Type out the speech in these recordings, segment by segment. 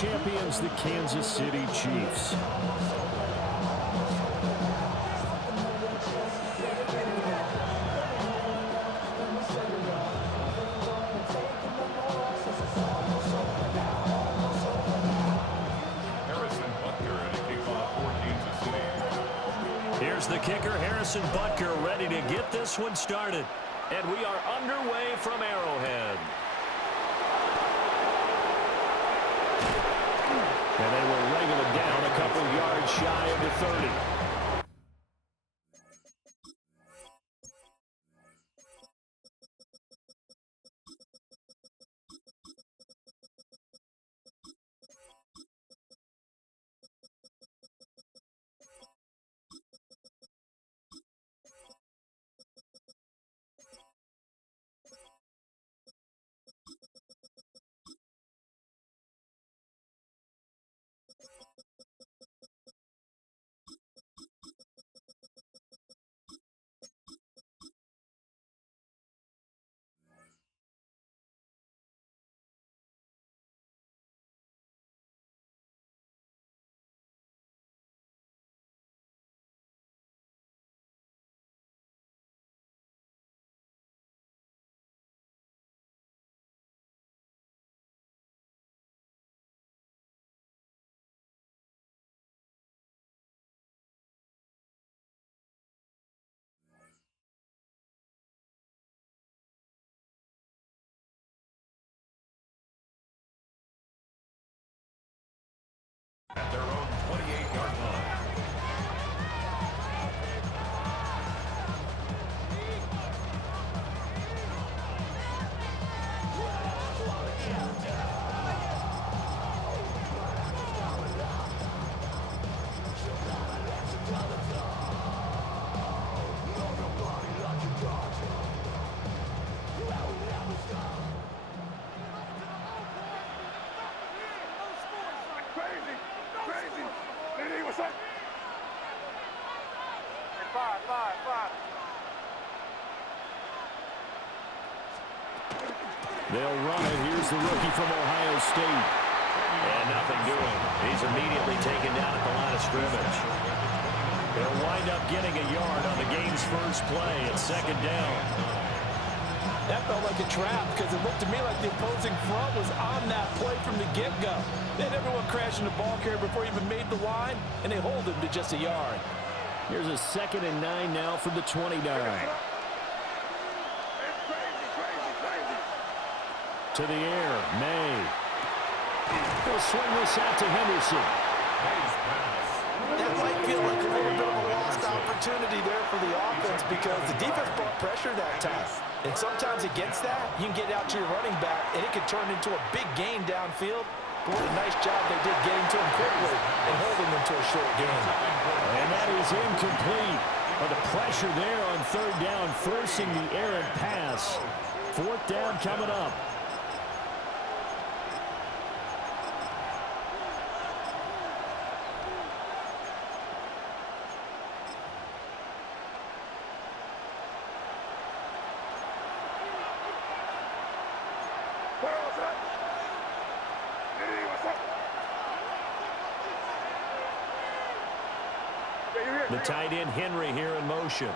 champions, the Kansas City Chiefs. Here's the kicker, Harrison Butker, ready to get this one started. And we are underway from Arrowhead. And they will wrangle it down a couple yards shy of the 30. At their own 28-yard line. They'll run it. Here's the rookie from Ohio State. And nothing doing. He's immediately taken down at the line of scrimmage. They'll wind up getting a yard on the game's first play at second down. That felt like a trap because it looked to me like the opposing front was on that play from the get-go. They had everyone crashing the ball carrier before he even made the line, and they hold him to just a yard. Here's a 2nd and 9 now from the 29. To the air, May. He'll swing this out to Henderson. That might feel like a little bit of a lost opportunity there for the offense because the defense brought pressure that time. And sometimes against that, you can get out to your running back, and it can turn into a big gain downfield. But what a nice job they did getting to him quickly and holding him to a short gain. And that is incomplete. But the pressure there on 3rd down, forcing the errant pass. 4th down coming up. The tight end, Henry, here in motion.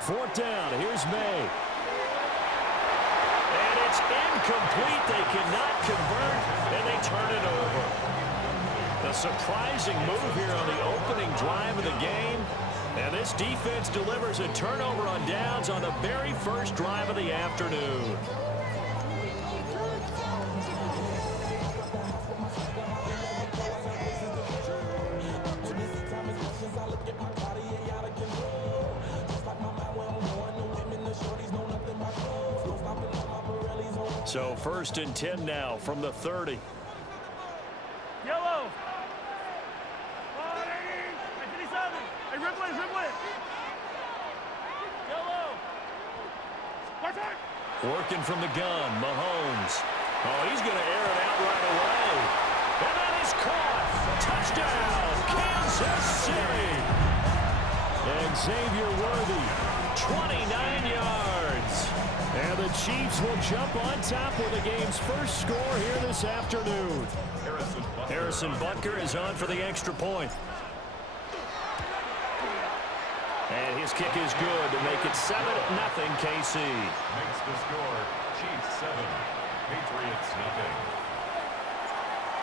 Fourth down. Here's May. And it's incomplete. They cannot convert, and they turn it over. A surprising move here on the opening drive of the game. And this defense delivers a turnover on downs on the very first drive of the afternoon. So 1st and 10 now from the 30. Yellow. Working from the gun, Mahomes. Oh, he's going to air it out right away. And that is caught. Touchdown, Kansas City. And Xavier Worthy, 29 yards. And the Chiefs will jump on top with the game's first score here this afternoon. Harrison Butker is on for the extra point. And his kick is good to make it 7-0 KC. Makes the score Chiefs 7, Patriots nothing.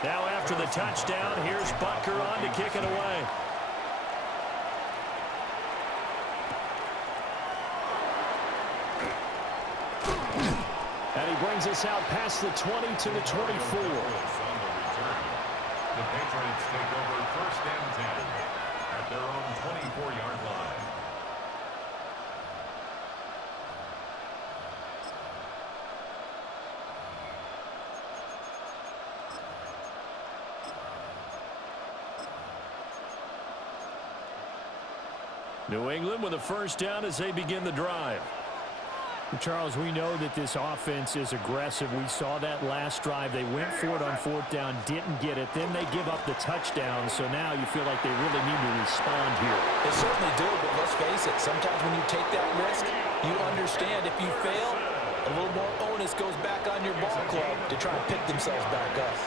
Now after the touchdown, here's Butker on to kick it away. And he brings us out past the 20 to the 24. The Patriots take over first and 10 at their own 24-yard line. New England with a first down as they begin the drive. Charles, we know that this offense is aggressive. We saw that last drive. They went for it on fourth down, didn't get it. Then they give up the touchdown. So now you feel like they really need to respond here. They certainly do, but let's face it. Sometimes when you take that risk, you understand if you fail, a little more onus goes back on your ball club to try and pick themselves back up.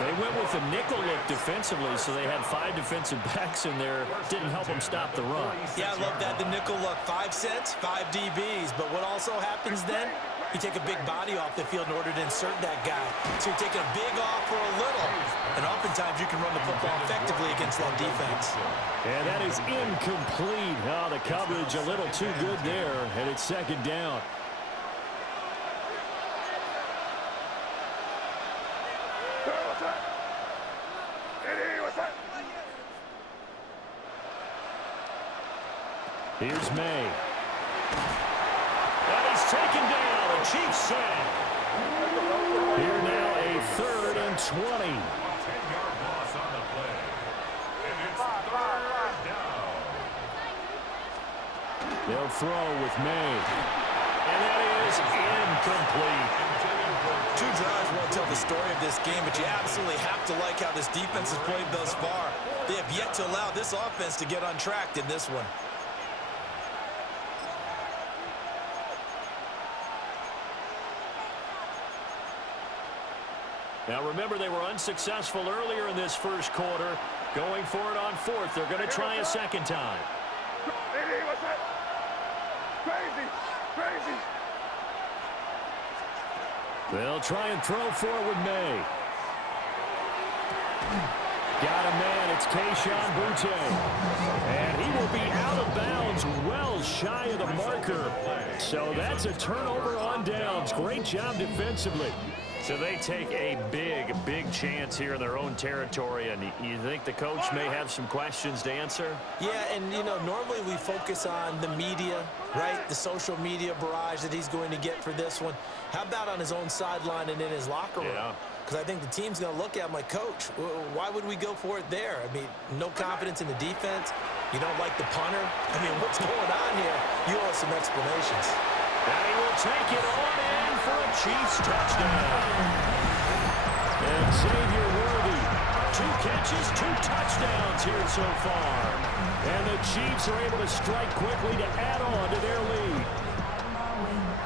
They went with a nickel look defensively, so they had 5 defensive backs in there. Didn't help them stop the run. Yeah, I love that, the nickel look. 5 cents, 5 DBs. But what also happens then, you take a big body off the field in order to insert that guy. So you're taking a big off for a little. And oftentimes you can run the football effectively against that defense. And that is incomplete. Oh, the coverage a little too good there, and it's second down. Here's May. And he's taken down. A Chiefs sack. Here now a 3rd and 20. 10-yard loss on the play. And it's 3rd down. They'll throw with May. And that is incomplete. 2 drives won't tell the story of this game, but you absolutely have to like how this defense has played thus far. They have yet to allow this offense to get untracked in this one. Now remember, they were unsuccessful earlier in this first quarter. Going for it on 4th. They're going to try a second time. Crazy. They'll try and throw forward May. Got a man. It's Kayshon Boutte. And he will be out of bounds well shy of the marker. So that's a turnover on downs. Great job defensively. So they take a big chance here in their own territory, and you think the coach may have some questions to answer? Yeah, and, you know, normally we focus on the media, right? The social media barrage that he's going to get for this one. How about on his own sideline and in his locker room? Yeah. Because I think the team's going to look at him like, Coach, why would we go for it there? I mean, no confidence in the defense. You don't like the punter. I mean, what's going on here? You owe us some explanations. And he will take it on in for a Chiefs touchdown. And Xavier Worthy, 2 catches, 2 touchdowns here so far. And the Chiefs are able to strike quickly to add on to their lead.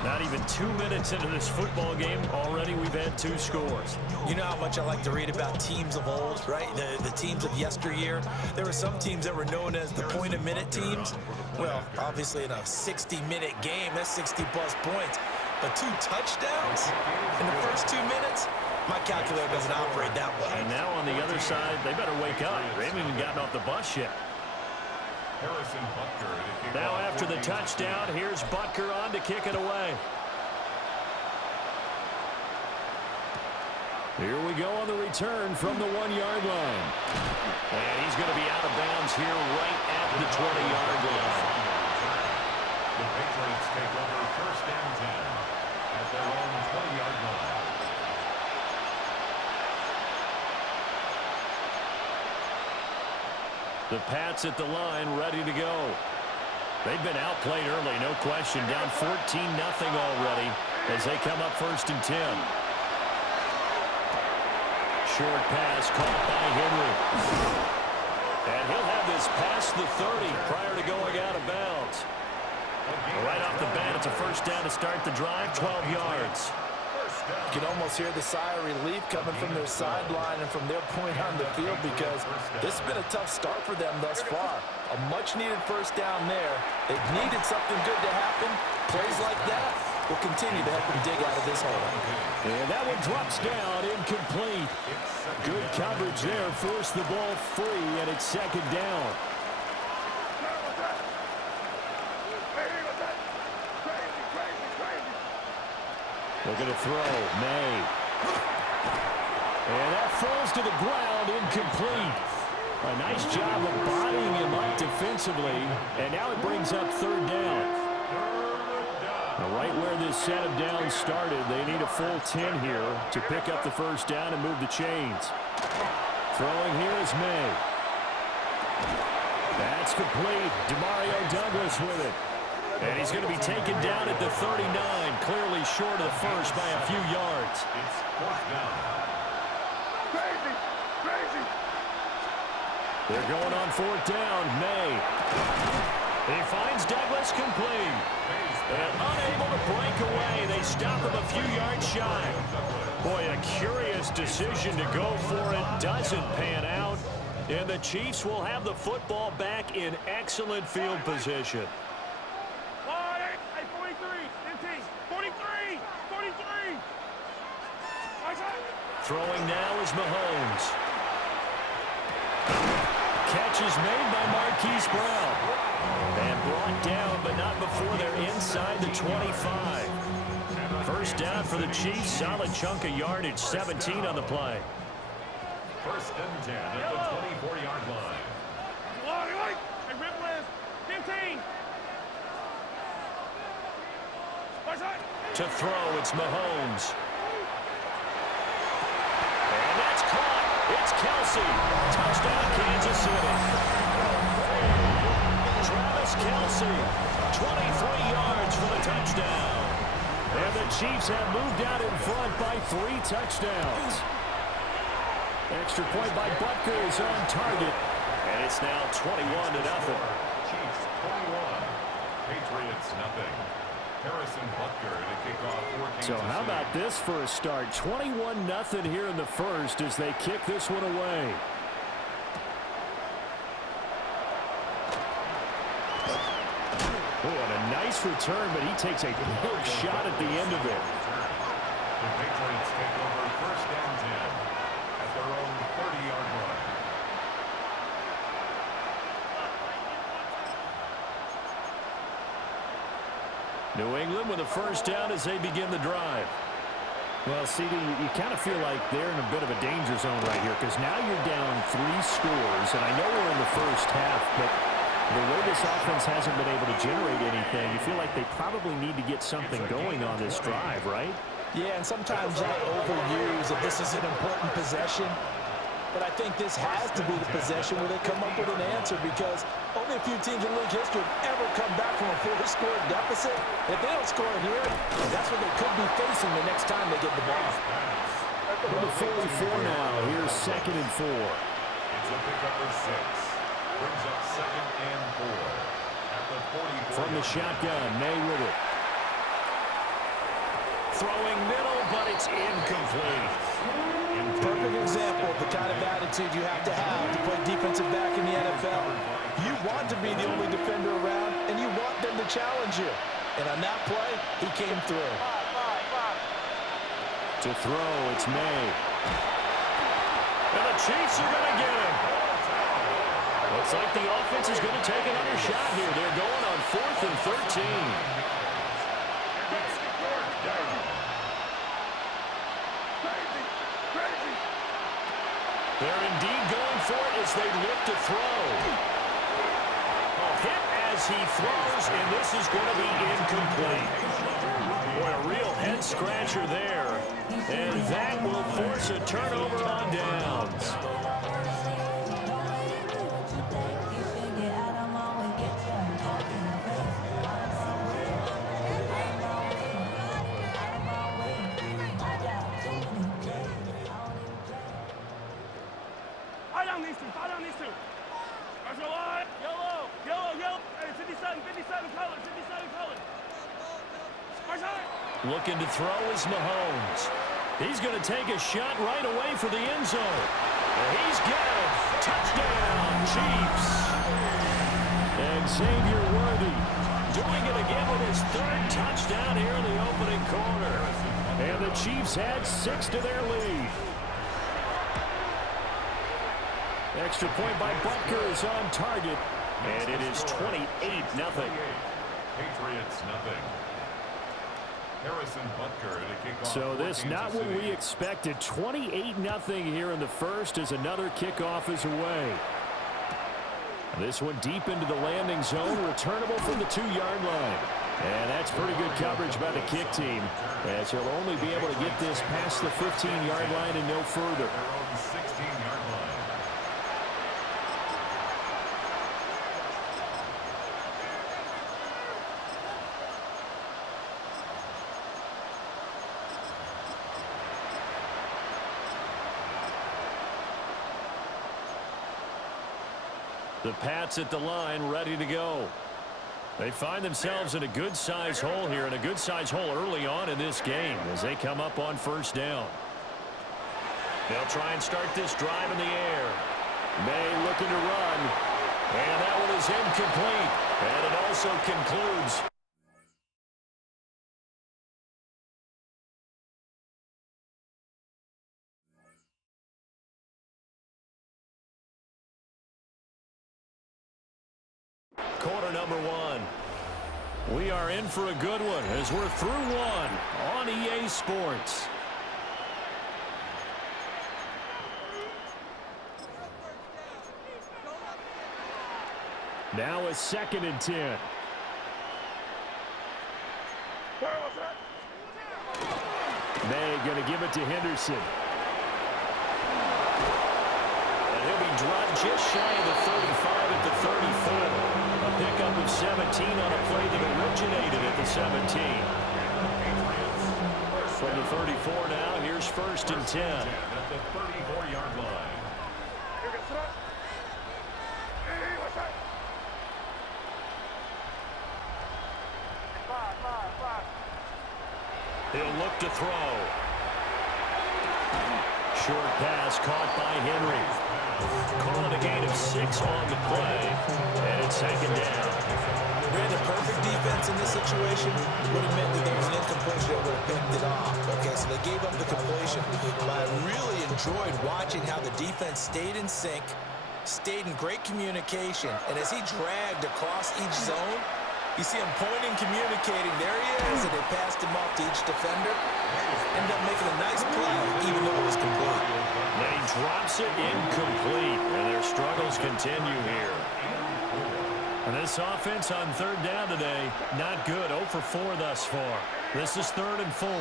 Not even 2 minutes into this football game, already we've had 2 scores. You know how much I like to read about teams of old, right? The teams of yesteryear. There were some teams that were known as the point-a-minute teams. Well, obviously in a 60-minute game, that's 60-plus points. But 2 touchdowns in the first 2 minutes? My calculator doesn't operate that way. And now on the other side, they better wake up. They haven't even gotten off the bus yet. Harrison Butker. Now after the touchdown, here's Butker on to kick it away. Here we go on the return from the 1-yard line. And he's going to be out of bounds here right at the 20-yard line. The Patriots take over first and 10 at their own 20-yard line. The Pats at the line, ready to go. They've been outplayed early, no question. Down 14-0 already as they come up first and 10. short pass caught by Henry. And he'll have this past the 30 prior to going out of bounds. Right off the bat, it's a first down to start the drive, 12 yards. You can almost hear the sigh of relief coming from their sideline and from their point on the field because this has been a tough start for them thus far. A much-needed first down there. They needed something good to happen. Plays like that will continue to help them dig out of this hole. And that one drops down, incomplete. Good coverage there, forced the ball free, and it's second down. Looking to throw, May. And that falls to the ground, incomplete. A nice job of bodying him up defensively, and now it brings up third down. Now right where this set of downs started, they need a full 10 here to pick up the first down and move the chains. Throwing here is May. That's complete. Demario Douglas with it. And he's going to be taken down at the 39, clearly short of the first by a few yards. It's fourth down. They're going on fourth down. May. He finds Douglas complete. And unable to break away. They stop him a few yards shy. Boy, a curious decision to go for it. Doesn't pan out. And the Chiefs will have the football back in excellent field position. Throwing now is Mahomes. Catch is made by Marquise Brown. And brought down, but not before they're inside the 25. First down for the Chiefs. Solid chunk of yardage. 17 on the play. First and 10 at the 24-yard line. To throw, it's Mahomes. And that's caught. It's Kelsey. Touchdown, Kansas City. Travis Kelsey, 23 yards for the touchdown. And the Chiefs have moved out in front by 3 touchdowns. Extra point by Butker is on target. And it's now 21-0. Chiefs 21. Patriots nothing. Harrison Butker to kick off for Kansas So how City. about this for a start? 21-0 here in the first as they kick this one away. Oh, and a nice return, but he takes a big shot at the end of it. The Patriots take over first and 10 at their own 30-yard line. New England with a first down as they begin the drive. Well, CD, you kind of feel like they're in a bit of a danger zone right here because now you're down 3 scores, and I know we're in the first half, but the way this offense hasn't been able to generate anything, you feel like they probably need to get something going on this drive, right? Yeah, and sometimes I overuse that this is an important possession. But I think this has to be the possession where they come up with an answer because only a few teams in league history have ever come back from a 4-score deficit. If they don't score here, that's what they could be facing the next time they get the ball. Number 44 now. Here's 2nd and 4. It's a pickup of 6. Brings up 2nd and 4 at the 44. From the shotgun, May with it. Throwing middle, but it's incomplete. Perfect example of the kind of attitude you have to play defensive back in the NFL. You want to be the only defender around, and you want them to challenge you. And on that play, he came through. To throw, it's May. And the Chiefs are going to get him. Looks like the offense is going to take another shot here. They're going on 4th and 13. They're indeed going for it as they look to throw. A hit as he throws, and this is going to be incomplete. Boy, a real head-scratcher there. And that will force a turnover on downs. on these two. Marshall line. Yellow. Yellow. Yellow. Hey, 57. 57 colors. 57 colors. Marshall. Looking to throw is Mahomes. He's going to take a shot right away for the end zone. And he's got it. Touchdown, Chiefs. Xavier Worthy doing it again with his third touchdown here in the opening quarter. And the Chiefs add 6 to their lead. Extra point by Butker is on target. And it is 28-0. Patriots nothing. Harrison Butker to kick off. So this not what we expected. 28-0 here in the first as another kickoff is away. This one deep into the landing zone, returnable from the 2-yard line. And that's pretty good coverage by the kick team, as he'll only be able to get this past the 15-yard line and no further. Their own 16-yard line. The Pats at the line, ready to go. They find themselves in a good-sized hole here, and a good-sized hole early on in this game as they come up on first down. They'll try and start this drive in the air. May looking to run, and that one is incomplete. And it also concludes. Quarter number 1. We are in for a good one as we're through one on EA Sports. Now a 2nd and 10. May going to give it to Henderson. And he'll be dropped just shy of the 35 at the 34. A pickup of 17 on a play that originated at the 17. From the 34 now, here's 1st and 10. At the 34-yard line. He'll look to throw. Short pass caught by Henry. Calling a gain of 6 on the play. And it's 2nd down. Ran a perfect defense in this situation. Would have meant that there was an incompletion that would have picked it off. Okay, so they gave up the completion. But I really enjoyed watching how the defense stayed in sync, stayed in great communication. And as he dragged across each zone, you see him pointing, communicating. There he is, and they passed him off to each defender. Ended up making a nice play, even though it was complete. They drops it incomplete, and their struggles continue here. And this offense on 3rd down today, not good. 0 for 4 thus far. This is 3rd and 4. And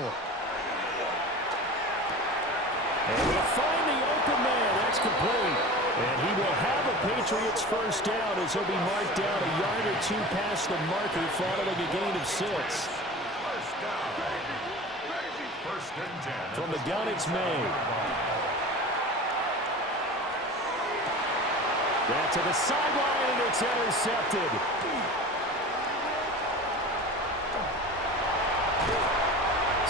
we'll find the open man. That's complete. And he will have a Patriots first down as he'll be marked down a yard or 2 past the marker following a gain of 6. First and 10. From the gun, it's May. Back to the sideline, and it's intercepted.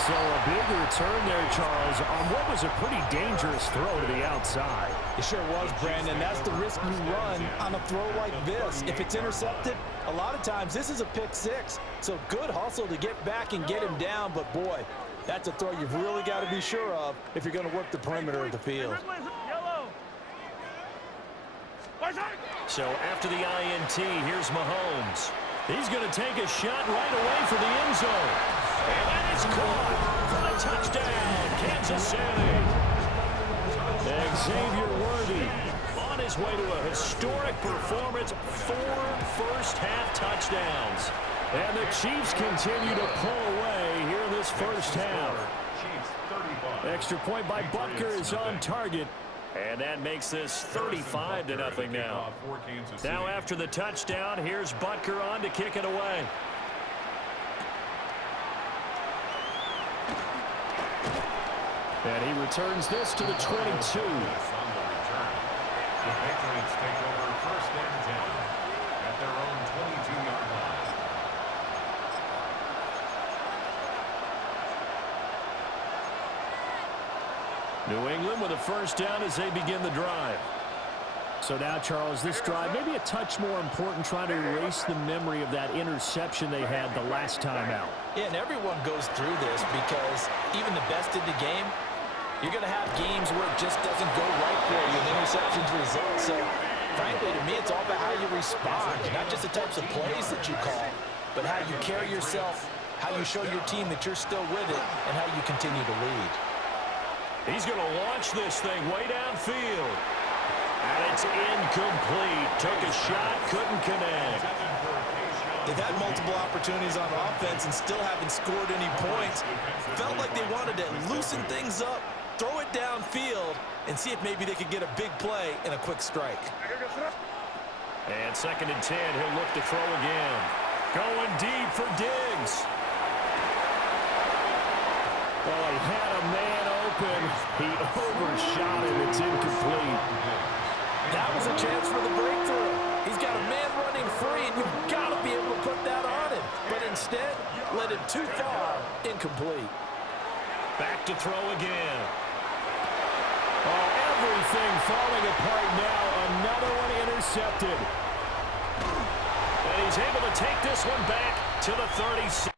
So a big return there, Charles, on what was a pretty dangerous throw to the outside. It sure was, Brandon. That's the risk you run on a throw like this. If it's intercepted, a lot of times this is a pick 6. So good hustle to get back and get him down. But, boy, that's a throw you've really got to be sure of if you're going to work the perimeter of the field. So after the INT, here's Mahomes. He's going to take a shot right away for the end zone. And that is caught for the touchdown, Kansas City. Xavier Worthy on his way to a historic performance, 4 first-half touchdowns. And the Chiefs continue to pull away here in this first half. Extra point by Butker is on target. And that makes this 35-0 now. Now after the touchdown, here's Butker on to kick it away. And he returns this to the 22. The Patriots take over first and 10 at their own 22-yard line. New England with a first down as they begin the drive. So now, Charles, this drive maybe a touch more important, trying to erase the memory of that interception they had the last time out. Yeah, and everyone goes through this because even the best in the game, you're going to have games where it just doesn't go right for you and interceptions result. So, frankly, to me, it's all about how you respond, not just the types of plays that you call, but how you carry yourself, how you show your team that you're still with it, and how you continue to lead. He's going to launch this thing way downfield. And it's incomplete. Took a shot, couldn't connect. They've had multiple opportunities on offense and still haven't scored any points. Felt like they wanted to loosen things up, throw it downfield, and see if maybe they could get a big play and a quick strike. And 2nd and 10, he'll look to throw again. Going deep for Diggs. Well, he had a man open. He overshot it. It's incomplete. That was a chance for the breakthrough. He's got a man running free, and you've got to be able to put that on him. But instead, led him too far, incomplete. Back to throw again. Oh, everything falling apart now. Another one intercepted. And he's able to take this one back to the 36.